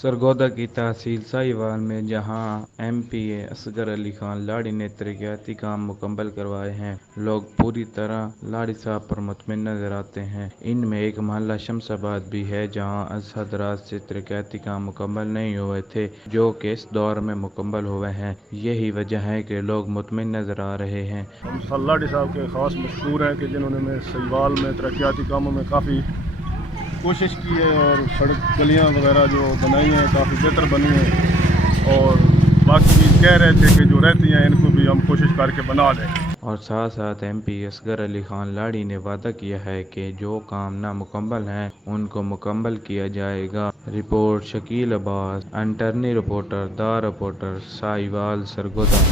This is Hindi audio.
सरगोदा की तहसील साहिवाल में जहां एमपीए असगर अली खान लाड़ी ने तरक्याती काम मुकम्मल करवाए हैं, लोग पूरी तरह लाड़ी साहब पर मुतमिन नजर आते हैं। इनमें एक मोहल्ला शमसाबाद भी है जहां असहदराज से तरक्याती काम मुकम्मल नहीं हुए थे, जो कि इस दौर में मुकम्मल हुए हैं। यही वजह है कि लोग मुतमिन नजर आ रहे हैं। हम लाड़ी साहब के ख़ास मशहूर हैं कि जिन्होंने साहिवाल में तरक्याती कामों में काफ़ी कोशिश की है और सड़क गलियां वगैरह जो बनाई हैं काफ़ी बेहतर बनी हैं। और बाकी कह रहे थे कि जो रहती हैं इनको भी हम कोशिश करके बना दें। और साथ साथ एमपी असगर अली खान लाड़ी ने वादा किया है कि जो काम नामुकम्मल हैं उनको मुकम्मल किया जाएगा। Report Shakeel Abbas, attorney reporter, the reporter, Sahiwal, Sargodha.